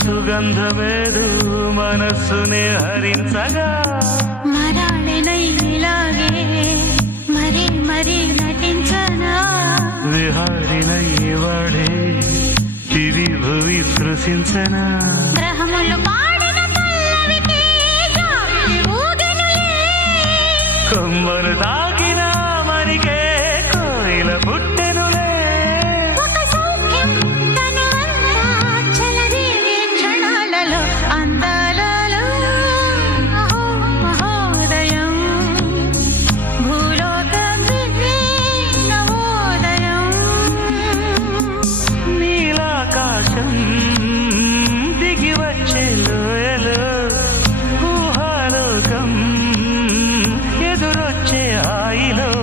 సుగంధమేదు మనస్సునే హరించగా మరాళినైలాగే మరీ మరీ నటించనా విహారినై వాడే దివి భువి స్పృశించనా గ్రహములు